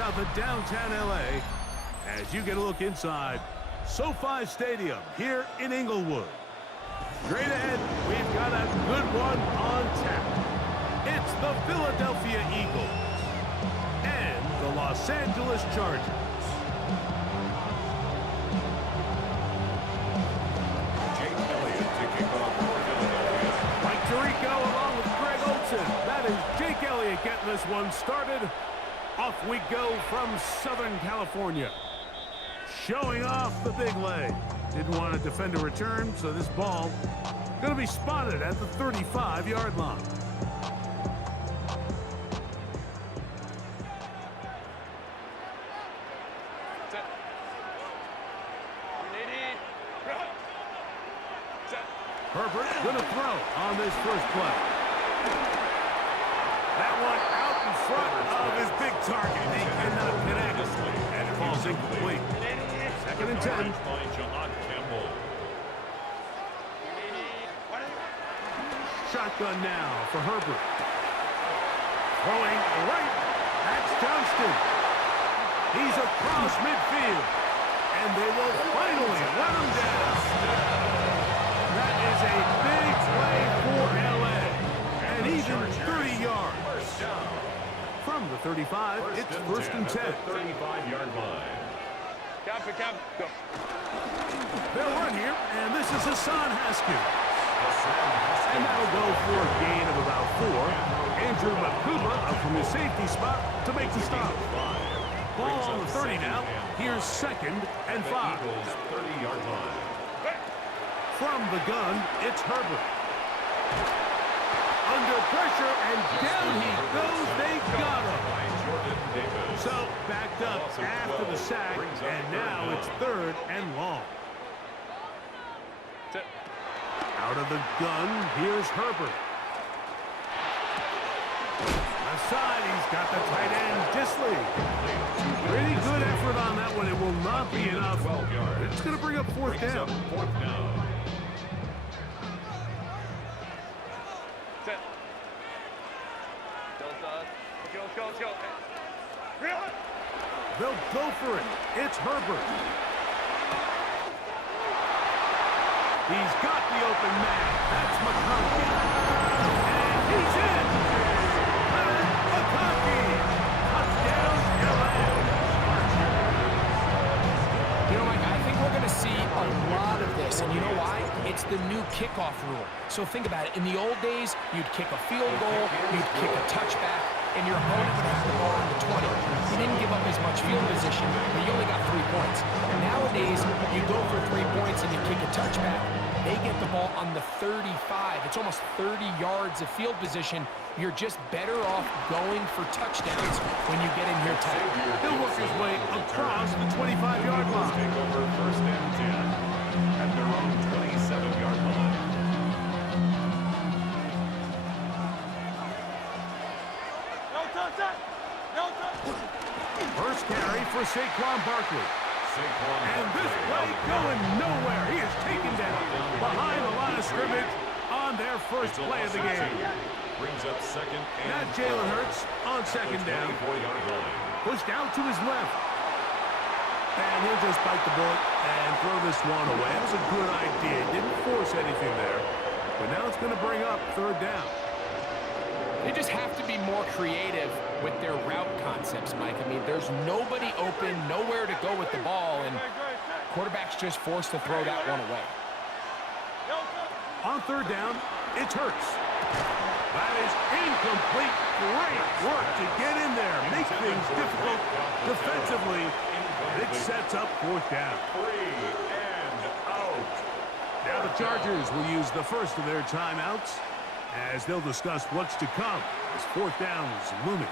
south of downtown L.A. as you get a look inside SoFi Stadium here in Inglewood. Straight ahead, we've got a good one on tap. It's the Philadelphia Eagles and the Los Angeles Chargers. Mike Tirico along with Greg Olsen. That is Jake Elliott getting this one started. Off we go from Southern California. Showing off the big leg. Didn't want to defend a return, so this ball going to be spotted at the 35-yard line. Herbert going to throw on this first play. That one out in front of his big target. He cannot connect, and it falls incomplete. Second and 10. Shotgun now for Herbert. Throwing right. That's Johnston. He's across midfield, and they will finally run him down. That is a big play for L.A. and even 30 yards. From the 35, it's first and 10. 35-yard line. Go. They'll run here, and this is Hassan Haskins. And that'll go for a gain of about 4. Andrew Makuba up from his safety spot to make the stop. Ball on the 30 now. Here's second and 5. 30-yard line. From the gun, it's Herbert. Under pressure, and down he goes. They got him. So, backed up after the sack, and now it's third and long. Out of the gun, here's Herbert. Aside, he's got the tight end, Disley. Pretty good effort on that one. It will not be enough. It's going to bring up fourth down. Let's go. They'll go for it. It's Herbert. He's got the open man. That's McConkey. And he's in. McConkey. Touchdown, L.A. You know, Mike, I think we're going to see a lot of this. And you know why? It's the new kickoff rule. So think about it. In the old days, you'd kick a field goal, you'd kick a touchback, and your opponent would have the ball on the 20. You didn't give up as much field position, but you only got 3 points. Nowadays, you go for 3 points and you kick a touchback. They get the ball on the 35. It's almost 30 yards of field position. You're just better off going for touchdowns when you get in here tight. He'll work his way across the 25-yard line. Take over first and 10 at their own 27-yard line. First carry for Saquon Barkley. And this play going nowhere. He is taken down behind the line of scrimmage on their first play of the game. Brings up second and Now Jalen Hurts on second down. Pushed out to his left. And he'll just bite the bullet and throw this one away. That was a good idea. Didn't force anything there. But now it's going to bring up third down. They just have to be more creative with their route concepts, Mike. I mean, there's nobody open, nowhere to go with the ball, and quarterback's just forced to throw that one away. On third down, it's Hurts. That is incomplete. Great work to get in there. Make things difficult defensively. And it sets up fourth down. 3 and out. Now the Chargers will use the first of their timeouts as they'll discuss what's to come as fourth down is looming.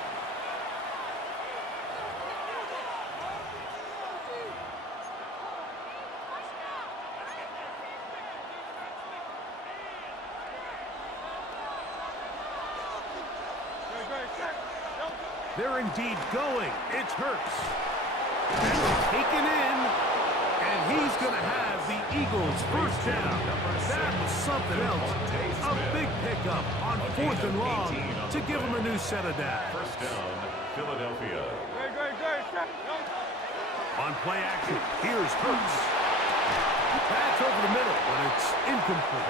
They're indeed going. It's Hurts. That's taken in, and he's going to have the Eagles first down. That was something else. A big pickup on fourth and long to give them a new set of downs. First down, Philadelphia. On play action, here's Hurts. That's over the middle, but it's incomplete.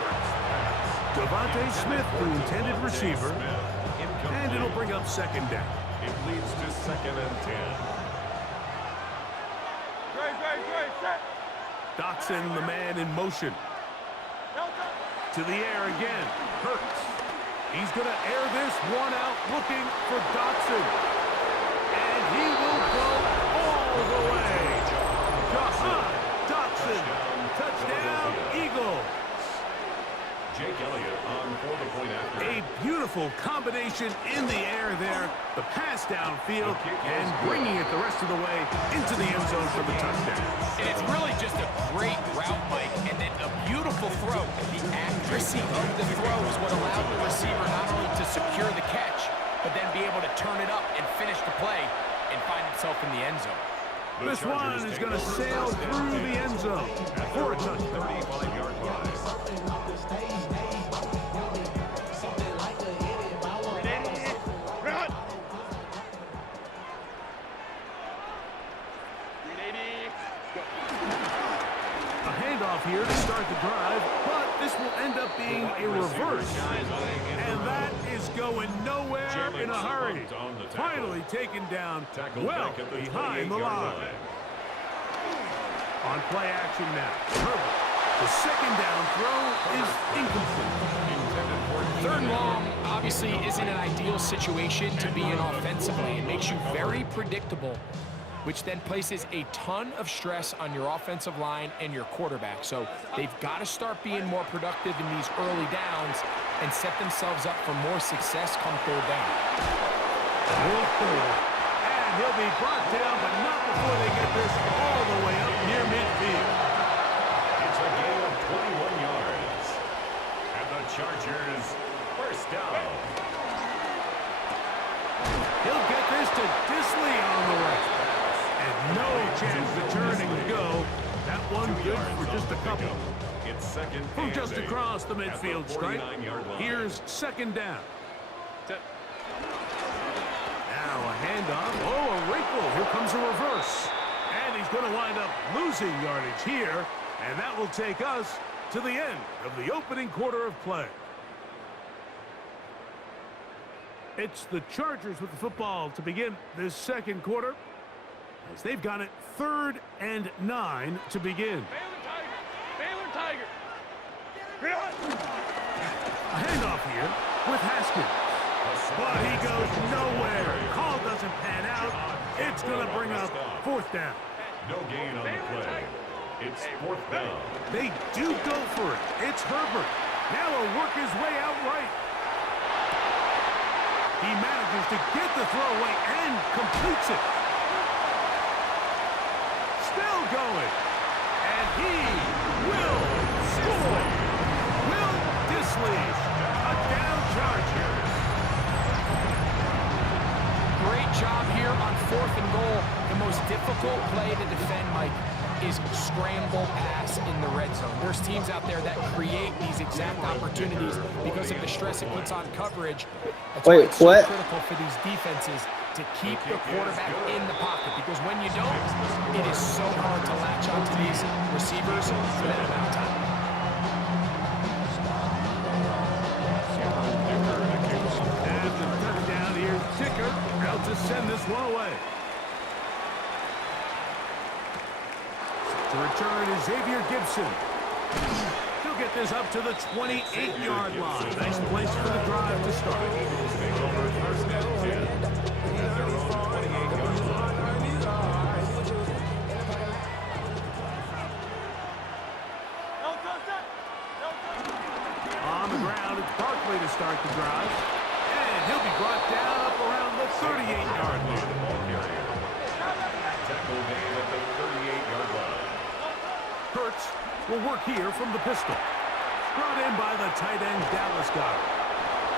Devontae Smith, the intended receiver, and it'll bring up second down. It leads to 2nd and 10. Dotson, the man in motion. To the air again. Hurts. He's going to air this one out, looking for Dotson. And he will go all the way. Jahan Dotson. Touchdown, Eagles. Jake Elliott on for the point after. A beautiful combination in the air there. The pass downfield and bringing it the rest of the way into the end zone for the touchdown. And it's really just a great route, Mike, and then a beautiful throw. The accuracy of the throw is what allowed the receiver not only to secure the catch, but then be able to turn it up and finish the play and find himself in the end zone. This one is going to sail through the end zone for a touchdown. 35-yard line. A handoff here to start the drive, but this will end up being a reverse. And that is going nowhere in a hurry. Finally taken down well behind the line. On play action now, Herbert. The second down throw is incomplete. 3rd and long obviously isn't an ideal situation to be in offensively. It makes you very predictable, which then places a ton of stress on your offensive line and your quarterback. So they've got to start being more productive in these early downs and set themselves up for more success come 3rd down. And he'll be brought down, but not before they get this all the way up near midfield. It's a gain of 21 yards. And the Chargers, 1st down. He'll get this to Disley on the right. And no chance to turn and go. That one good for just a couple. It's 2nd From and just 8 across the midfield at the stripe. 49-yard line. Here's 2nd down. Now a handoff. Oh, a wrinkle. Here comes a reverse. And he's going to wind up losing yardage here. And that will take us to the end of the opening quarter of play. It's the Chargers with the football to begin this 2nd quarter, as they've got it 3rd and 9 to begin. Baylor Tiger. A handoff here with Haskins. But he goes nowhere. Call doesn't pan out. It's going to bring up 4th down. No gain on the play. It's 4th down. They do go for it. It's Herbert. Now he'll work his way out right. He manages to get the throw away and completes it. Still going. And he will score. Will Disley. A down Charger. Great job here on 4th and goal. The most difficult play to defend, Mike, is scramble pass in the red zone. There's teams out there that create these exact opportunities because of the stress it puts on coverage. That's why it's so critical for these defenses to keep the quarterback in the pocket, because when you don't, it is so hard to latch onto these receivers for that amount of time. And the touchdown here, Ticker out to send this one away. To return is Xavier Gibson. He'll get this up to the 28-yard line. Nice place for the drive to start. On the ground, it's Barkley to start the drive. And he'll be brought down up around the 38-yard line. Tackle made at the 38-yard line. Hurts will work here from the pistol. Brought in by the tight end Dallas Goedert.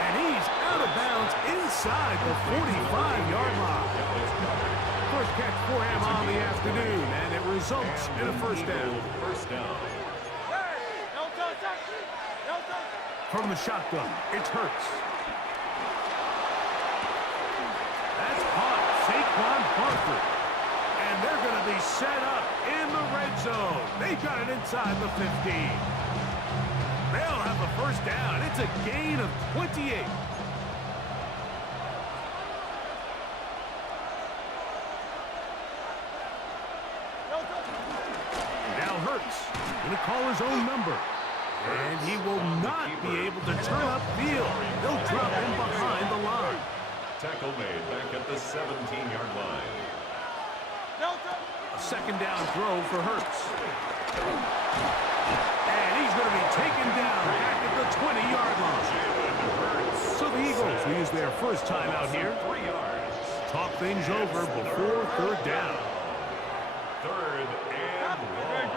And he's out of bounds inside the 45-yard line. First catch for him on the afternoon, and it results in a 1st down. From the shotgun, it's Hurts. That's caught Saquon Barkley. And they're going to be set up in the red zone. They got it inside the 15. They'll have a first down. It's a gain of 28. Now Hurts going to call his own number. And he will not be able to turn upfield. They'll drop him behind the line. Tackle made back at the 17-yard line. A second down throw for Hurts. And he's going to be taken down back at the 20-yard line. So the Eagles will use their first time out here. 3 yards. Talk things over before third down. Third and long.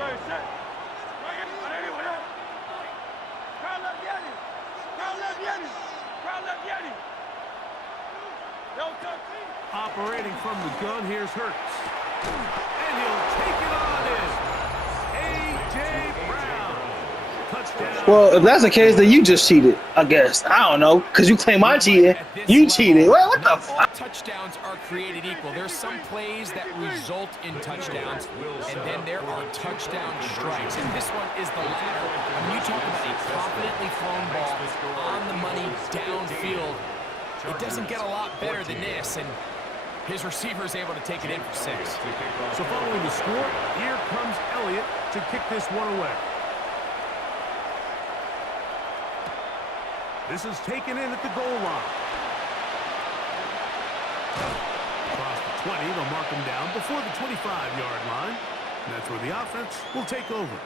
Operating from the gun, here's Hurts. And he'll take it on in. A.J. Brown. Touchdown. Well, if that's the case, then you just cheated, I guess. I don't know, because you claim I cheated. You cheated. What the fuck? All touchdowns are created equal. There's some plays that result in touchdowns, and then there are touchdown strikes. And this one is the latter. When you talk about a confidently thrown ball on the money downfield, it doesn't get a lot better than this, and his receiver is able to take it in for 6. So following the score, here comes Elliott to kick this one away. This is taken in at the goal line. Across the 20, they'll mark him down before the 25-yard line. And that's where the offense will take over.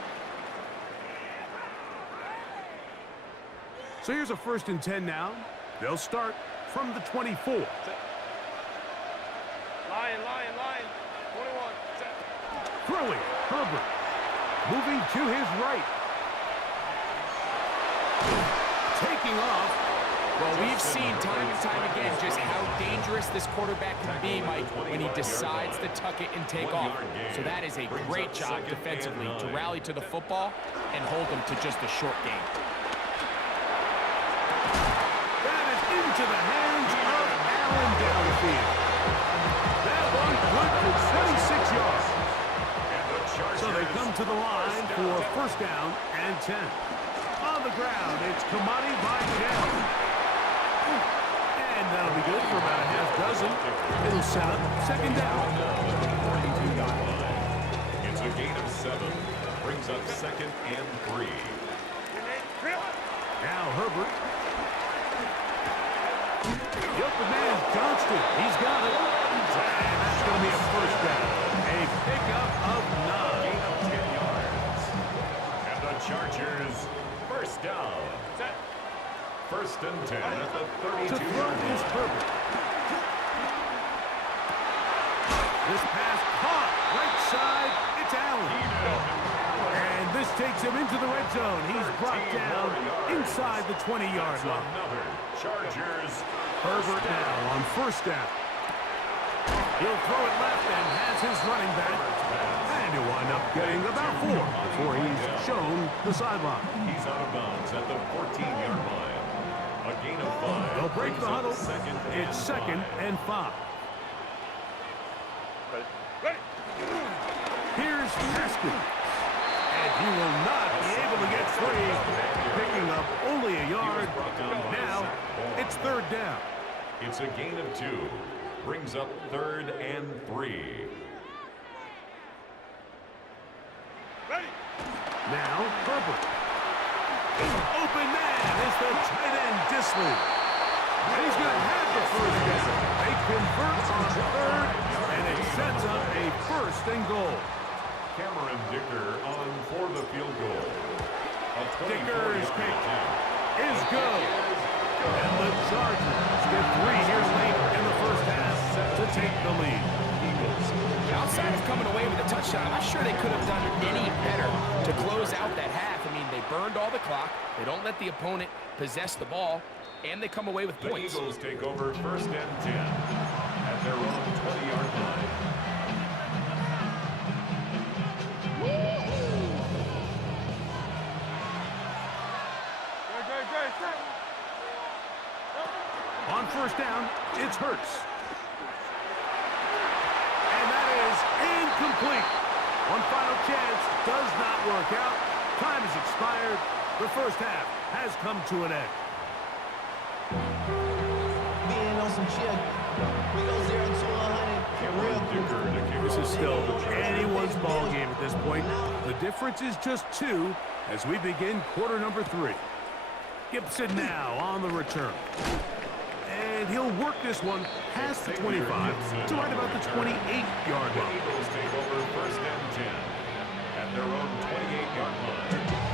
So here's a 1st and 10 now. They'll start from the 24. Lion. 21. Set. Throwing, Herbert. Moving to his right. Taking off. Well, we've seen time and time again just how dangerous this quarterback can be, Mike, when he decides to tuck it and take off. So that is a great job defensively to rally to the football and hold them to just a short game. That is into the hands of Allen downfield. That one good for 26 yards. So they come to the line for 1st down and 10. On the ground, it's Kamani Vidal. And that'll be good for about a half dozen. It'll set up 2nd down. It's a gain of 7. Brings up 2nd and 3. Now Herbert. The open man's Johnston. He's got it. And that's going to be a 1st down. A pickup of 9. Gain of 10 yards. And the Chargers, 1st down. 1st and 10 at the 32-yard To throw is Herbert. This pass caught. Right side, it's Allen. And this takes him into the red zone. He's brought down inside the 20-yard line. Another Chargers. Herbert now on 1st down. He'll throw it left and has his running back. And he'll wind up getting about 4 before he's shown the sideline. He's out of bounds at the 14-yard line. A gain of 5. They'll break the huddle. It's 2nd and 5. Here's Haskins. And he will not be able to get free. Picking up only a yard. Now it's 3rd down. It's a gain of 2. Brings up 3rd and 3. Now Herbert. Open man is the tight end Disley. And he's going to have the 1st down. They convert on 3rd, and it sets up a 1st and goal. Cameron Dicker on for the field goal. Dicker's kick is good. And the Chargers get 3 here late in the 1st half to take the lead. Outside of coming away with a touchdown, I'm not sure they could have done any better to close out that half. I mean, they burned all the clock. They don't let the opponent possess the ball, and they come away with The points. Eagles take over 1st and 10 at their own 20-yard line. On 1st down, it's Hurts. And that is incomplete. final chance does not work out. Time has expired. The first half has come to an end. Being on some chill, we go 0 to 100. This is still anyone's ball game at this point. The difference is just 2 as we begin quarter number 3. Gibson now on the return. And he'll work this one past the 25 to right about the 28-yard line. Eagles take over first and 10 at their own 28-yard line.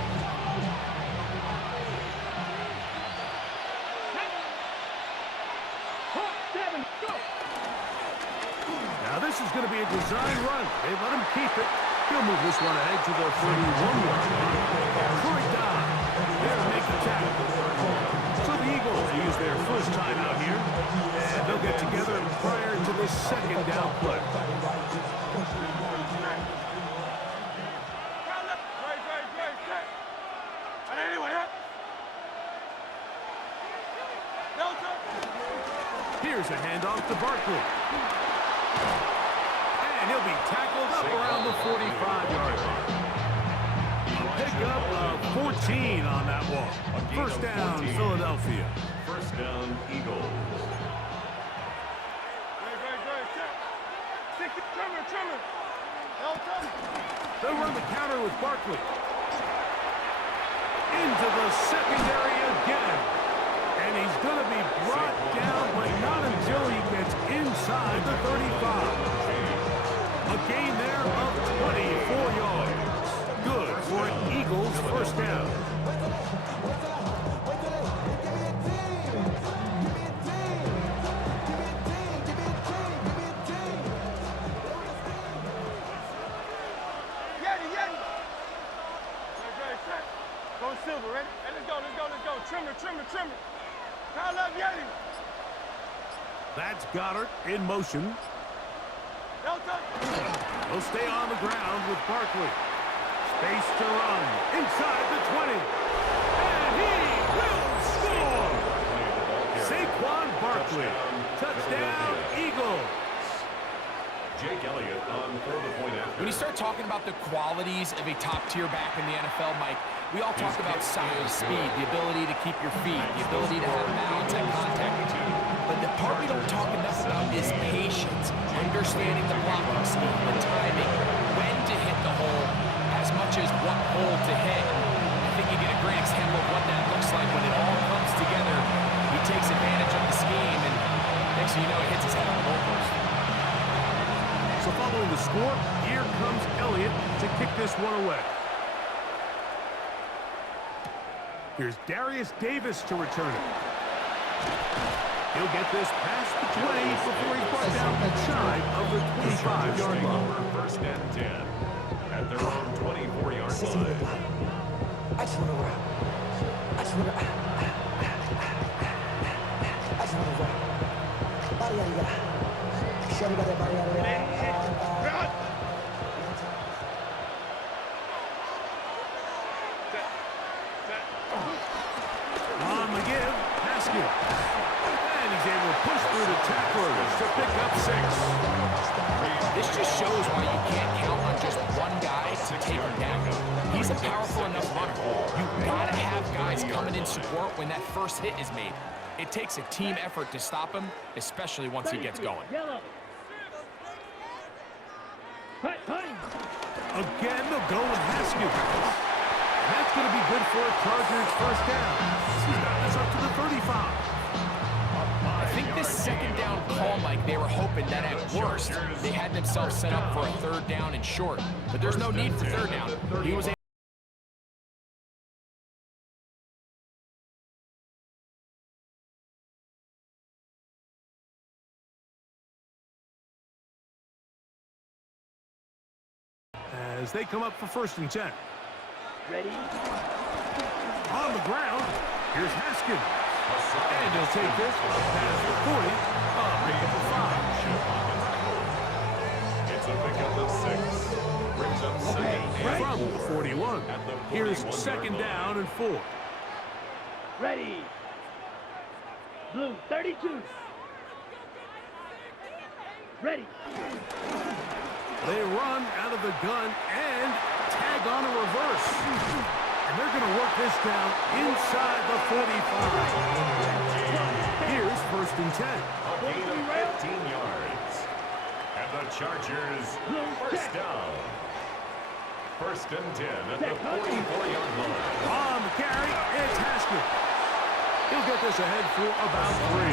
Now this is going to be a design run. They let him keep it. He'll move this one ahead to the 31-yard line. Troy Dodd there to make the tackle. So the Eagles use their first time out here, and they'll get together prior to the second down play. Here's a handoff to Barkley. And he'll be tackled up around the 45-yard line. A pickup of 14 on that one. First down, Philadelphia. First down, Eagles. They'll run the counter with Barkley. Into the secondary again. And he's going to be brought down, but not until he gets inside the 35. A gain there of 24 yards. Good for an Eagles first down. Go Silver, ready? Hey, let's go. Trimmer. Call up Yeti. That's Goddard in motion. He'll stay on the ground with Barkley. Space to run inside the 20. And he will score! Saquon Barkley. Touchdown, Eagles. Jake Elliott on for the point after. When you start talking about the qualities of a top-tier back in the NFL, Mike, we all talk about size, speed, the ability to keep your feet, the ability to have balance and contact. But the part we don't talk enough about is patience, understanding the blocking scheme, the timing, when to hit the hole, as much as what hole to hit. I think you get a great example of what that looks like when it all comes together. He takes advantage of the scheme, and next thing you know, he hits his head on the goalpost. So following the score, here comes Elliott to kick this one away. Here's Darius Davis to return it. He'll get this past the 20 before he's brought down inside of the 25-yard line. First and 10 at their own 24-yard line. I just want to run. I just want to run. On the give, Haskell. And he's able to push through the tacklers to pick up 6. This just shows why you can't count on just one guy to take him down. He's a powerful enough runner. You've got to have guys coming in support when that first hit is made. It takes a team effort to stop him, especially once he gets going. Again, they'll go with Haskell. And that's going to be good for a Chargers first down. He's got this up to the 35. I think this second down call, Mike, they were hoping that at worst they had themselves set up for a third down and short. But there's no need for third down. He was able as they come up for first and 10. Ready? On the ground, here's Haskins. And he'll take this past the 40, pick up a 5. It's a pickup of 6. Brings up second and From the 4. 41. Here's second down and 4. Ready? Blue, 32. Ready? They run run out of the gun and tag on a reverse. And they're going to work this down inside the 45. Here's 1st and 10. A gain of 15 yards. And the Chargers, first down. 1st and 10 at the 44-yard line. On the carry, it's Haskell. He'll get this ahead for about 3.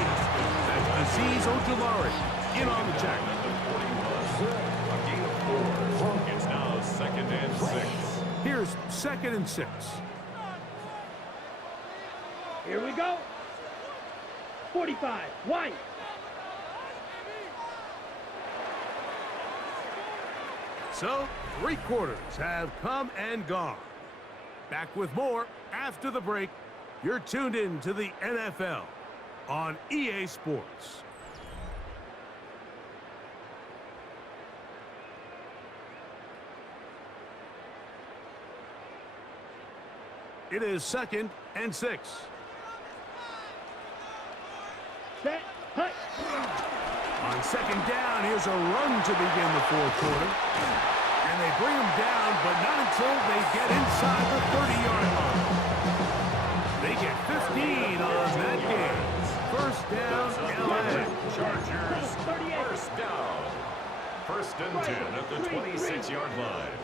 That's Azeez Ojulari in on the tackle. A gain of 4. It's now 2nd and 6. Here's 2nd and 6. Here we go. 45, White. So, 3 quarters have come and gone. Back with more after the break. You're tuned in to the NFL on EA Sports. It is 2nd and 6. Set, hut. On 2nd down, here's a run to begin the 4th quarter. And they bring him down, but not until they get inside the 30-yard line. They get 15 on that game. 1st down, LA. Chargers, 1st down. 1st and 10 at the 26-yard line.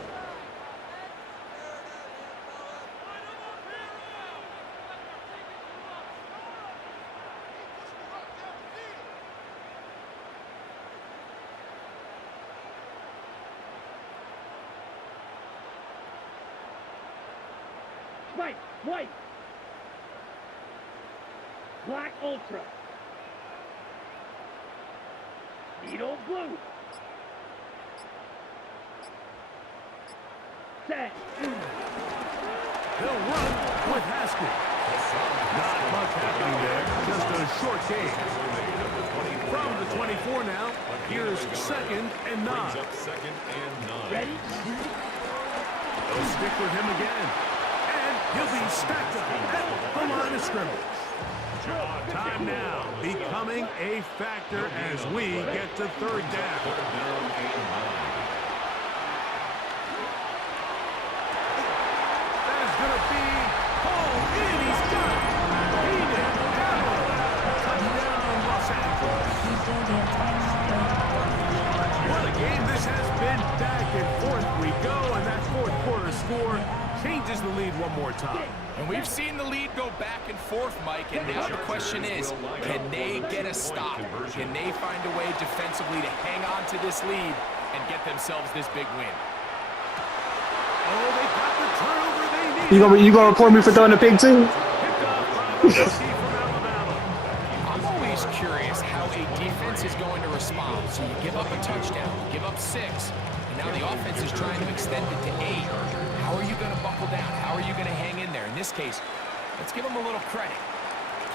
White. Black Ultra. Needle Blue. Set. They'll run with Haskell. Not much happening there. Just a short game. From the 24 now, here's 2nd and 9. Up 2nd and 9. Ready? They'll stick with him again. He'll be stacked up at the line of scrimmage. Time now becoming a factor as we get to 3rd down. That is going to be home in. He's got it. He did. Touchdown, Los Angeles. What a game this has been. Back and forth we go, and that 4th quarter score changes the lead one more time. And we've seen the lead go back and forth, Mike, and now the question is, can they get a stop? Can they find a way defensively to hang on to this lead and get themselves this big win? Oh, they got the turnover they need. You gonna report me for throwing a pig too? I'm always curious how a defense is going to respond. So you give up a touchdown, you give up 6, and now the offense is trying to extend it to 8. How are you going to buckle down? How are you going to hang in there? In this case, let's give them a little credit.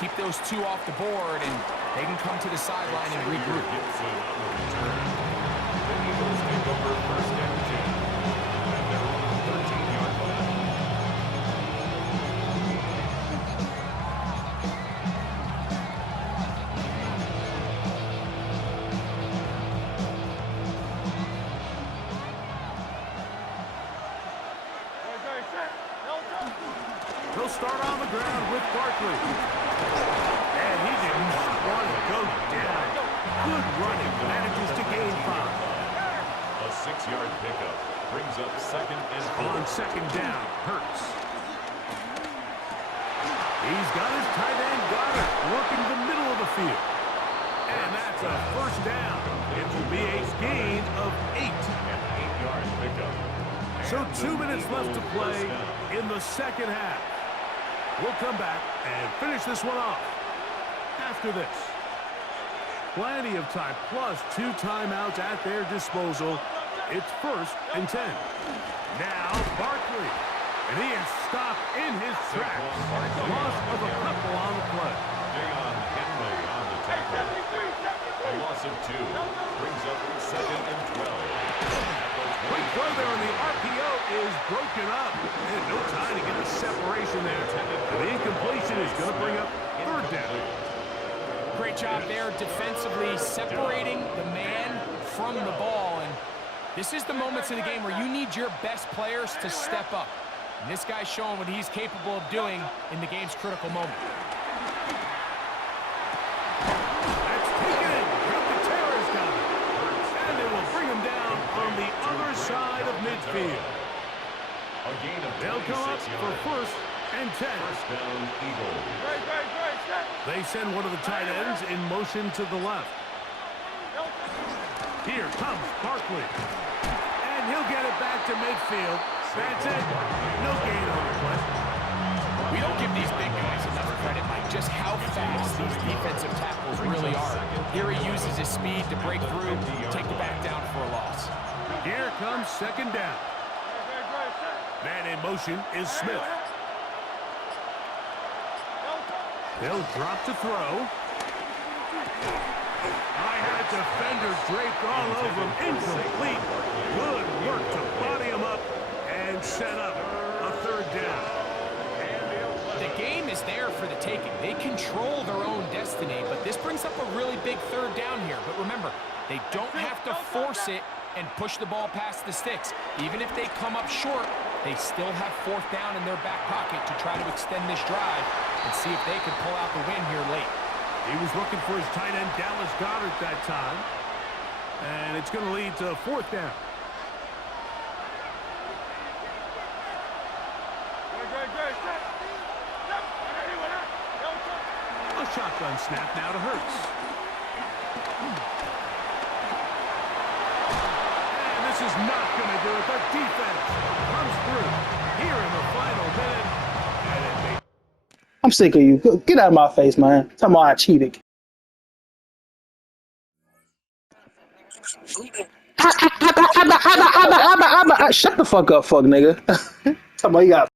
Keep those 2 off the board, and they can come to the sideline and regroup. He'll start on the ground with Barkley. And he did not want to go down. Good running. Manages to gain 5. A 6-yard pickup brings up 2nd and 4. On 2nd down, Hurts. He's got his tight end Goddard working the middle of the field. And that's a 1st down. It will be a gain of 8. An 8-yard pickup. So 2 minutes left to play in the 2nd half. We'll come back and finish this one off after this. Plenty of time, plus 2 timeouts at their disposal. It's 1st and 10. Now Barkley, and he is stopped in his tracks. Loss of a couple on the play. Deion Henley on the tackle. A loss of 2 brings up 2nd and 12. Quick throw there, and the RPO is broken up. And no time to get the separation there. The incompletion is going to bring up 3rd down. Great job there defensively separating the man from the ball. And This is the moments in the game where you need your best players to step up. And this guy's showing what he's capable of doing in the game's critical moment. That's taken in. Count the Terrors got it. And they will bring him down on the other side of midfield. A gain of They'll come up 26 for yards. first and 10. First down, Eagles. Great, great, great. Set. They send one of the tight ends in motion to the left. Here comes Barkley. And he'll get it back to midfield. That's it. No gain on the play. We don't give these big guys enough credit, Mike, just how fast these defensive tackles really are. Here he uses his speed to break through, take the back down for a loss. Here comes second down. Great, great, set. Man in motion is Smith. They'll drop to throw. I had defender draped all over him. Incomplete. Good work to body him up and set up a third down. The game is there for the taking. They control their own destiny, but this brings up a really big third down here. But remember, they don't have to force it and push the ball past the sticks. Even if they come up short, they still have fourth down in their back pocket to try to extend this drive and see if they can pull out the win here late. He was looking for his tight end, Dallas Goedert, that time. And it's going to lead to fourth down. Great, great, set. Yep. He went out. A shotgun snap now to Hurts. And this is not going to do it. The defense comes through here in the final minute. And it may I'm sick of you. Get out of my face, man. Talking about I cheated. Shut the fuck up, fuck nigga. Talking about you got